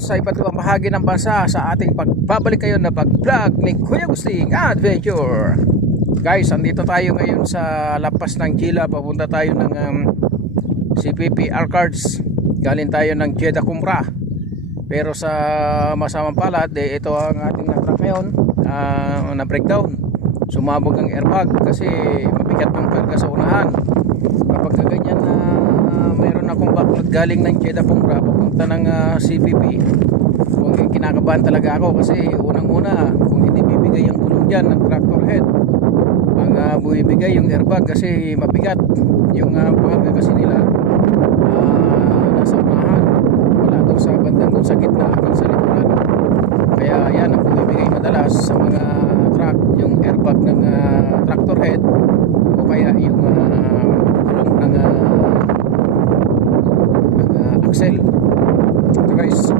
sa iba't ibang bahagi ng bansa sa ating pagbabalik kayo na pag-vlog ni Kuya Gusting Adventure. Guys, andito tayo ngayon sa lapas ng Gila. Papunta tayo ng CPP Arcards. Galing tayo ng Jeddah Kumrah. Pero sa masamang palad, ito ang ating na-truck ngayon na breakdown. Sumabog ang airbag kasi mabigat ng karga sa unahan. Kapag ganyan na mayroon akong backlog galing ng Jeddah Kumrah papunta ng CPP, kung kinakabahan talaga ako kasi unang-una kung hindi bibigay ang gulong dyan ng tractor head, ang bumibigay yung airbag kasi mabigat yung pangarga kasi nila nasa unahan, wala doon sa bandang doon sa gitna hanggang sa likuran. Kaya yan ang bumibigay madalas sa mga truck, yung airbag ng tractor head o kaya yung gulong ng axle. Ito guys,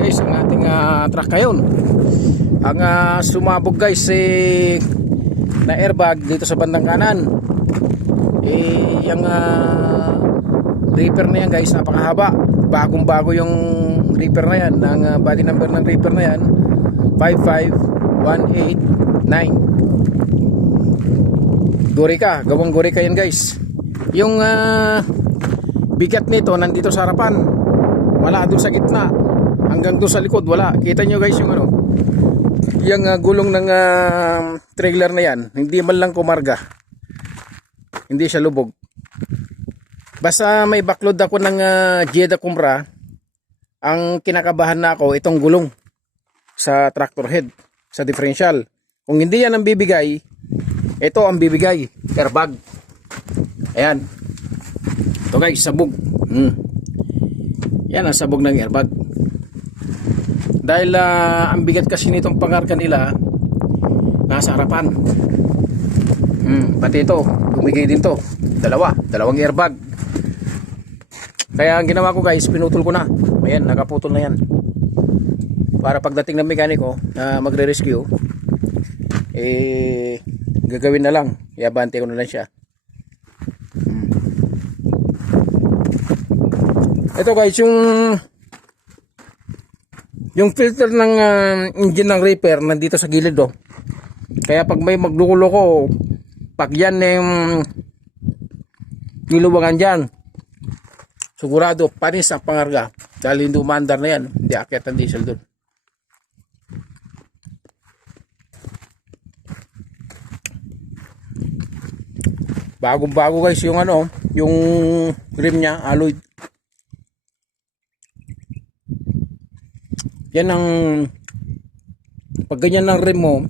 guys ang ating truck ngayon. Ang sumabog guys na airbag dito sa bandang kanan, yung reaper na yan guys, napakahaba, bagong bago yung reaper na yan. Ang body number ng reaper na yan 55189. Gorica, gawang Gorica yan guys. Yung bigat nito nandito sa harapan, wala doon sa gitna, hanggang doon sa likod wala. Kita nyo guys yung yung gulong ng trailer na yan, hindi man lang kumarga, hindi siya lubog. Basta may backlog ako ng Jeddah Kumrah, ang kinakabahan na ako itong gulong sa tractor head, sa differential. Kung hindi yan ang bibigay, ito ang bibigay, airbag. Ayan. Ito guys, sabog. Yan ang sabog ng airbag. Dahil ang bigat kasi nitong pangarga nila nasa harapan. Pati ito, bumigay din to. Dalawang airbag. Kaya ang ginawa ko guys, pinutol ko na. Ayan, nakaputol na yan. Para pagdating ng mekaniko na magre-rescue, gagawin na lang. Iabante ko na lang siya. Ito guys, yung filter ng engine ng reaper nandito sa gilid oh. Kaya pag may maglulo ko, pag yan niluwangan dyan, sigurado panis ang pangarga dahil hindi umandar na yan, hindi akyat ang diesel doon. Bagong bago guys yung yung rim nya, alloy. Yan ang pag ganyan ng rim mo,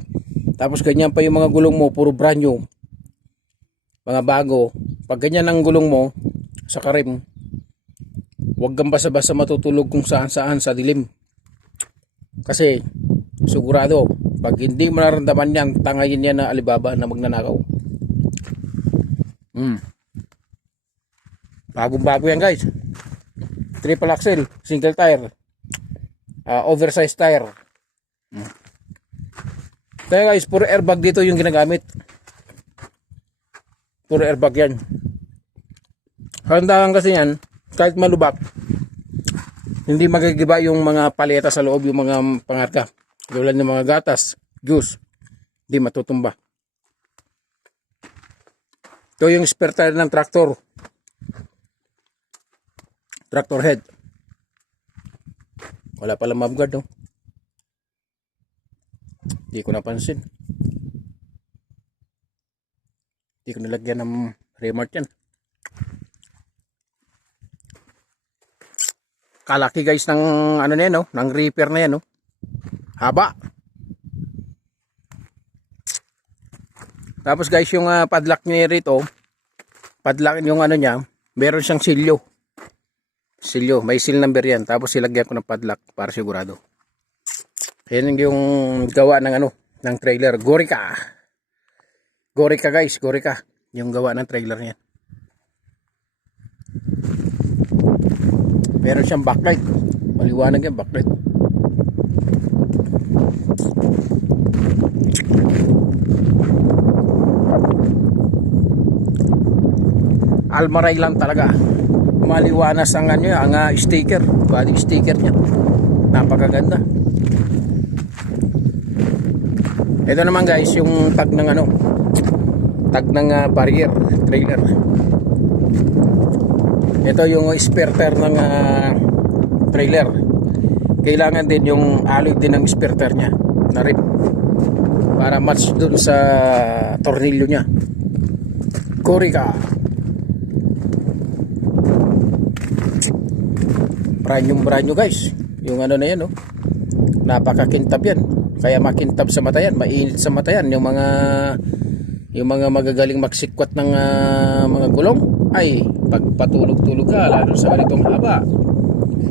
tapos ganyan pa yung mga gulong mo, puro brand new, mga bago. Pag ganyan ang gulong mo sa karim, huwag kang basta-basta matutulog kung saan-saan sa dilim. Kasi sigurado pag hindi mo naramdaman yan, tangayin yan na Alibaba na magnanakaw. Bagong bago yan guys. Triple axle, single tire, oversized tire. Kaya guys, puro airbag dito yung ginagamit. Puro airbag yan. Handaan kasi yan, kahit malubak, hindi magigiba yung mga paleta sa loob, yung mga pangarga. Tulad ng mga gatas, juice, hindi matutumba. Ito yung spare tire ng tractor. Tractor head. Wala palang mabgad no. Hindi ko napansin. Hindi ko nilagyan ng remark yan. Kalaki guys ng na yan no, ng reaper na yan no. Haba. Tapos guys yung padlock niya rito, padlock yung niya, meron siyang silyo. Silyo, may seal number yan. Tapos silagyan ko ng padlock para sigurado. Yan yung gawa ng ng trailer. Gorica. Gorica guys, Gorica. Yung gawa ng trailer niyan. Meron siyang backlight. Maliwanag yan, backlight. Almaray lang talaga. maliwanas ang ano, ang sticker, body sticker niya. Napakaganda. Ito naman guys, yung tag ng ano, tag ng barrier trailer. Ito yung spare tire ng trailer. Kailangan din yung alloy din ng spare tire niya na rin para match dun sa tornilyo niya. Corica. Brand new guys. Yung ano na yan, oh. Napakakintab yan. Kaya makintab sa mata yan, mainit sa mata yan. Yung mga magagaling magsikwat ng mga gulong, ay pagpatulog-tulog ka, lalo sa ganitong haba,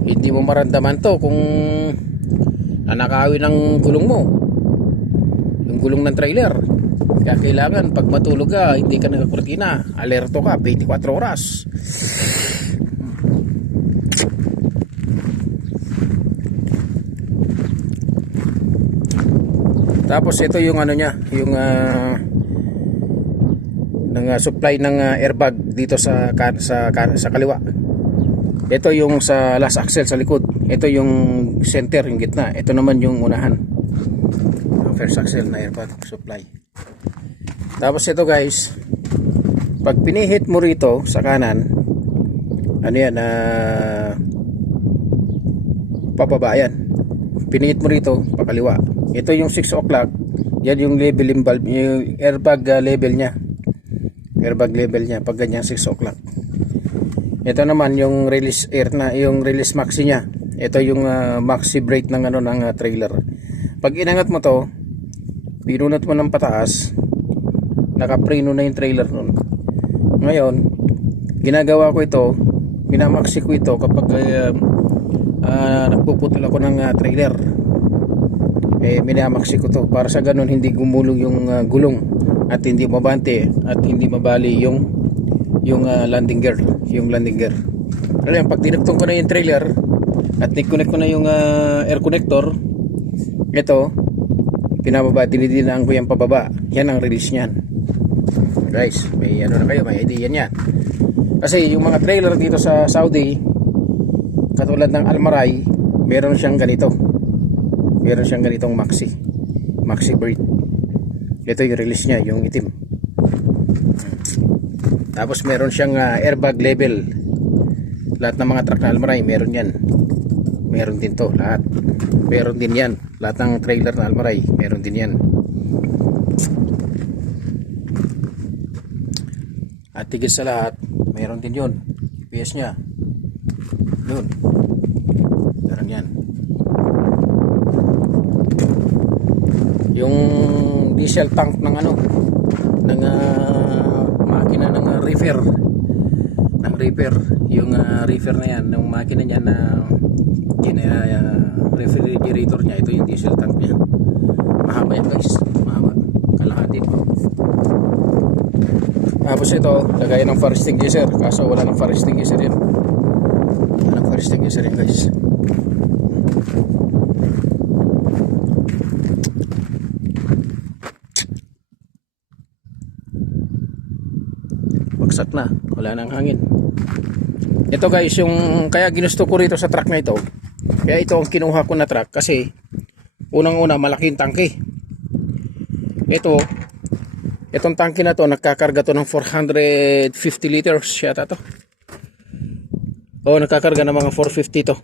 hindi mo maramdaman to kung nanakawin ng gulong mo, yung gulong ng trailer. Kaya kailangan pag matulog ka, hindi ka nakakurtina, alerto ka 24 oras. Tapos ito yung ano niya, yung supply ng airbag dito sa kaliwa. Ito yung sa last axle sa likod. Ito yung center, yung gitna. Ito naman yung unahan. Ang first axle na airbag supply. Tapos ito guys, pag pinihit mo rito sa kanan, ano yan, pababa yan. Pinihit mo rito pakaliwa. Ito yung 6 o'clock. Yan yung leveling valve, yung airbag level nya. Airbag level nya pag ganyan 6 o'clock. Ito naman yung release air na, yung release maxi nya. Ito yung maxi brake ng ano ng trailer. Pag inangat mo to, pinunot mo ng pataas, nakapreno na yung trailer nun. Ngayon, ginagawa ko ito, minamaxi ko ito kapag nagpuputol ako ng trailer. Minamaxi ko to para sa ganun hindi gumulong yung gulong at hindi mabante at hindi mabali yung landing gear, Alam, pag dinugtong ko na yung trailer at ni-connect ko na yung air connector, ito pinababa, dinidinaan ko yung pababa. Yan ang release niyan. Guys, may ano na kayo, may idea niyan. Kasi yung mga trailer dito sa Saudi, katulad ng Almaray, meron siyang ganito. Meron siyang ganitong maxi brake. Ito yung release niya, yung itim. Tapos meron siyang airbag level. Lahat ng mga truck na Almaray meron yan. Meron din to, lahat. Meron din yan. Lahat ng trailer na Almaray meron din yan. At tigil sa lahat, meron din yun. GPS nya. Yun. Meron yan. Yung diesel tank ng ano, ng makina ng reefer, yung reefer na yan, ng makina niya na refrigerator niya. Ito yung diesel tank niya. Mahaba yan guys, mahaba, kalahati. Tapos ito, lagay ng fire extinguisher, kaso wala ng fire extinguisher yan. Wala ng fire extinguisher yan guys. Bagsak na, wala nang hangin. Ito guys, yung kaya ginusto ko rito sa truck na ito, kaya ito ang kinuha ko na truck kasi unang-una malaking tangke. Itong tangke na to, nagkakarga to ng 450 liters yata to. O, nagkakarga ng mga 450 to.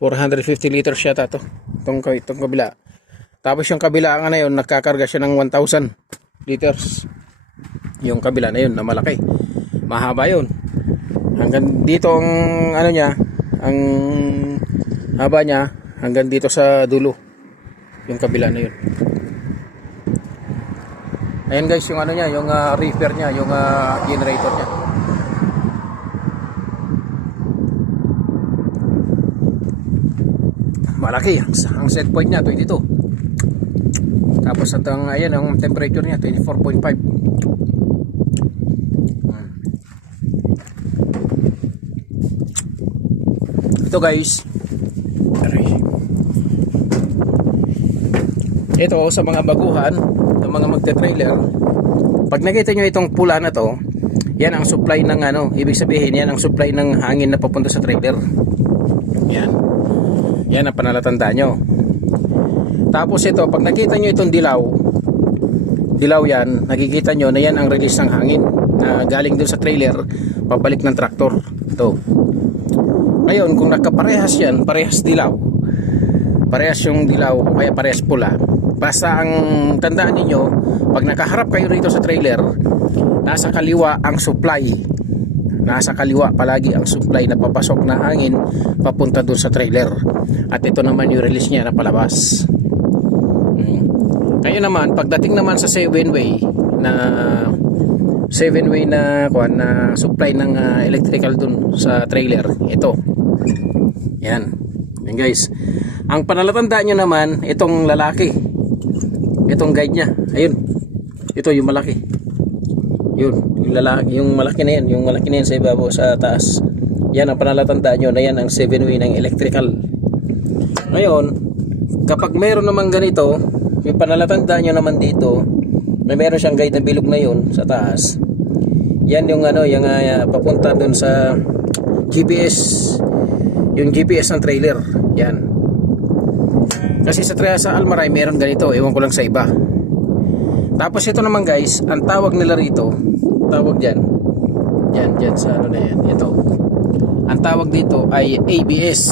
450 liters yata to. Itong kabila. Tapos yung kabila nga na yun, nagkakarga siya ng 1,000 liters. Yung kabila na yun, na malaki. Mahaba yun. Hanggang dito ang ano niya, ang haba niya, hanggang dito sa dulo. Yung kabila na yun. Ayan guys, yung ano niya, yung reefer niya, yung generator niya. Malaki, ang set point niya 22. Tapos ayan ang temperature niya 24.5. Ito guys, ito sa mga baguhan, ng mga magte-trailer, pag nakita nyo itong pula na to, Yan ang supply ng ano, ibig sabihin yan ang supply ng hangin na papunta sa trailer. Yan. Yan ang panalatandaan nyo. Tapos ito, pag nakita nyo itong dilaw yan, nakikita nyo na yan ang release ng hangin na galing dun sa trailer, pabalik ng traktor. Ito. Ngayon, kung nakaparehas yan, parehas dilaw, parehas yung dilaw, kaya parehas pula. Basta ang tandaan ninyo, pag nakaharap kayo rito sa trailer, nasa kaliwa ang supply. Nasa kaliwa palagi ang supply na papasok na hangin papunta dun sa trailer. At ito naman yung release niya na palabas. Ngayon naman, pagdating naman sa 7-way na supply ng electrical dun sa trailer, ito. Yan. Yan guys. Ang panalatandaan nyo naman, itong lalaki. Itong guide niya. Ayun. Ito yung malaki. Yun. Yung lalaki, yung malaki na yan. Yung malaki na yan sa ibabaw sa taas. Yan ang panalatandaan nyo na yan ang 7-way ng electrical. Ngayon, kapag mayroon naman ganito, yung panalatandaan nyo naman dito, may meron siyang guide na bilog na yun sa taas. Yan yung ano, yung papunta doon sa GPS. Yung GPS ng trailer. Yan. Kasi sa Almaray meron ganito, ewan ko lang sa iba. Tapos ito naman guys, ang tawag nila rito, tawag dyan. Yan sa ano na yan, ito. Ang tawag dito ay ABS,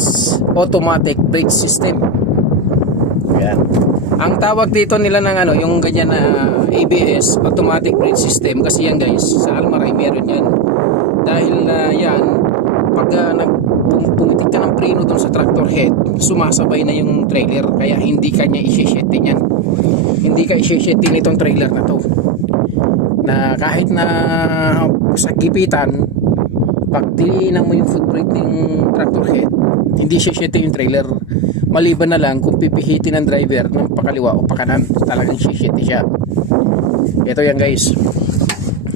Automatic Brake System. Yan. Ang tawag dito nila ng ano, yung ganyan na ABS, Automatic Brake System, kasi yan guys, sa Almaray meron yan. Dahil yan, pag pumitik ka ng preno doon sa tractor head, sumasabay na yung trailer, kaya hindi ka niya i-shetin yan. Hindi ka i-shetin itong trailer na to. Na kahit na sa gipitan, pag diniinan mo yung foot brake ng tractor head, hindi shetin yung trailer. Maliban na lang kung pipihitin ng driver ng pakaliwa o pakanan, talagang shishiti siya. Ito yan guys.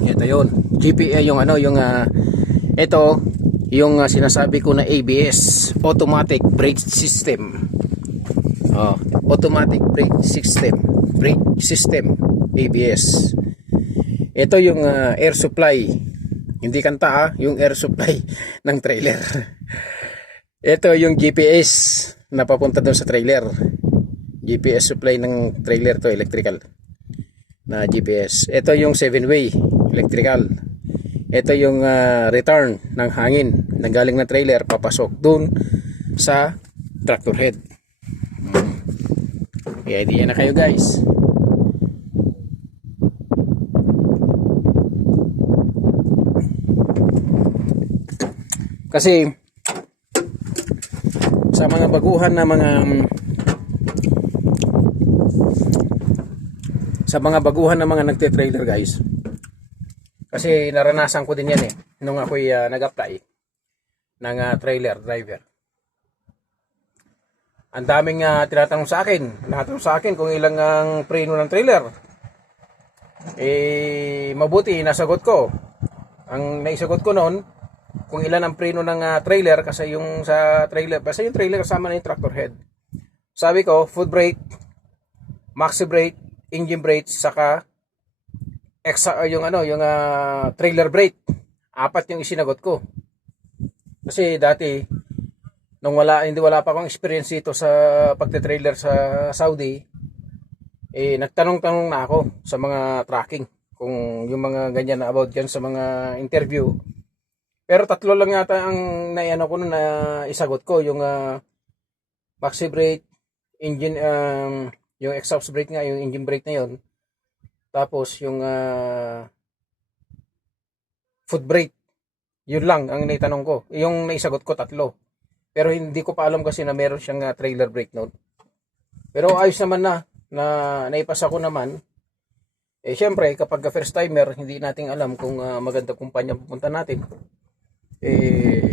Ito yun. GPA yung ano, yung ito yung sinasabi ko na ABS, Automatic Brake System. Automatic Brake System. Brake System, ABS. Ito yung air supply. Hindi kanta yung air supply ng trailer. Ito yung GPS na papunta doon sa trailer. GPS supply ng trailer to, electrical na GPS. Ito yung 7-way electrical. Ito yung return ng hangin na galing na trailer papasok doon sa tractor head. Kaya idea na kayo guys. Kasi sa mga baguhan na mga nagte-trailer guys, kasi naranasan ko din yan nung ako'y nag-apply ng trailer driver. Ang daming tinatanong sa akin kung ilang ang preno ng trailer. Mabuti nasagot ko. Ang naisagot ko noon, kung ilan ang preno ng trailer, kasi yung sa trailer, basta yung trailer kasama na yung tractor head. Sabi ko, foot brake, maxi brake, engine brake, saka yung trailer brake. 4 yung isinagot ko. Kasi dati nung hindi wala pa akong experience dito sa pagte-trailer sa Saudi, nagtanong-tanong na ako sa mga tracking kung yung mga ganyan na about dyan sa mga interview. Pero 3 lang yata ang naiano ko na isagot ko, yung maxi brake, engine, yung exhaust brake nga, yung engine brake na yon. Tapos yung foot brake. Yun lang ang naitanong ko. Yung naisagot ko 3. Pero hindi ko pa alam kasi na meron siyang trailer brake note. Pero ayos naman na naipasa ko naman. Syempre kapag first timer, hindi nating alam kung maganda kumpanya pupunta natin.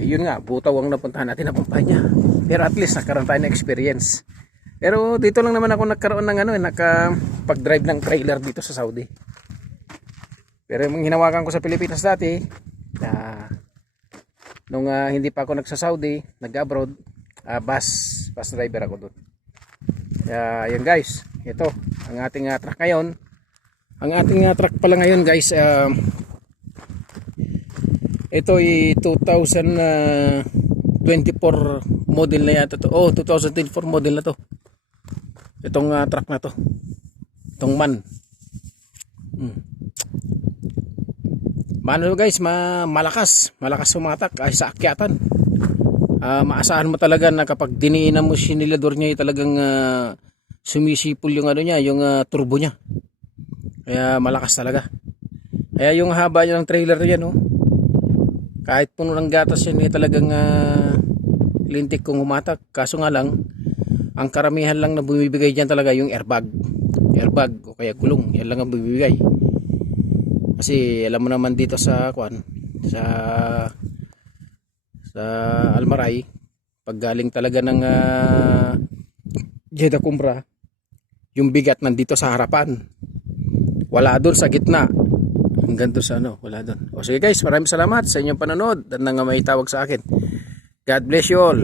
Yun nga, butaw ang napuntahan natin na kumpanya. Pero at least nagkaroon tayo ng experience. Pero dito lang naman ako nagkaroon ng nakapag-drive ng trailer dito sa Saudi. Pero yung hinawakan ko sa Pilipinas dati, nung hindi pa ako nagsa-Saudi, nag-abroad, bus driver ako doon. Ayan guys, ito ang ating truck ngayon. Ang ating truck pala ngayon guys, Ito ay 2024 model na yata to. Oh, 2024 model na to. Itong truck na to. Itong man. Mano guys, malakas sumatak ay sa akyatan. Maasahan mo talaga na kapag diniinan mo sinilador niya, talagang sumisipol yung ano niya, yung turbo niya. Kaya malakas talaga. Kaya yung haba niya ng trailer yan, oh. Kahit puno ng gatas yan, talagang lintik kung humatak. Kaso nga lang, ang karamihan lang na bumibigay diyan talaga yung airbag o kaya gulong. Yan lang ang bumibigay. Kasi alam mo naman dito sa Almaray, pag galing talaga ng Jeddah Kumbra, yung bigat nandito sa harapan, wala doon sa gitna, hanggang doon sa wala doon. O sige guys, maraming salamat sa inyong panonood at nang may tawag sa akin. God bless you all.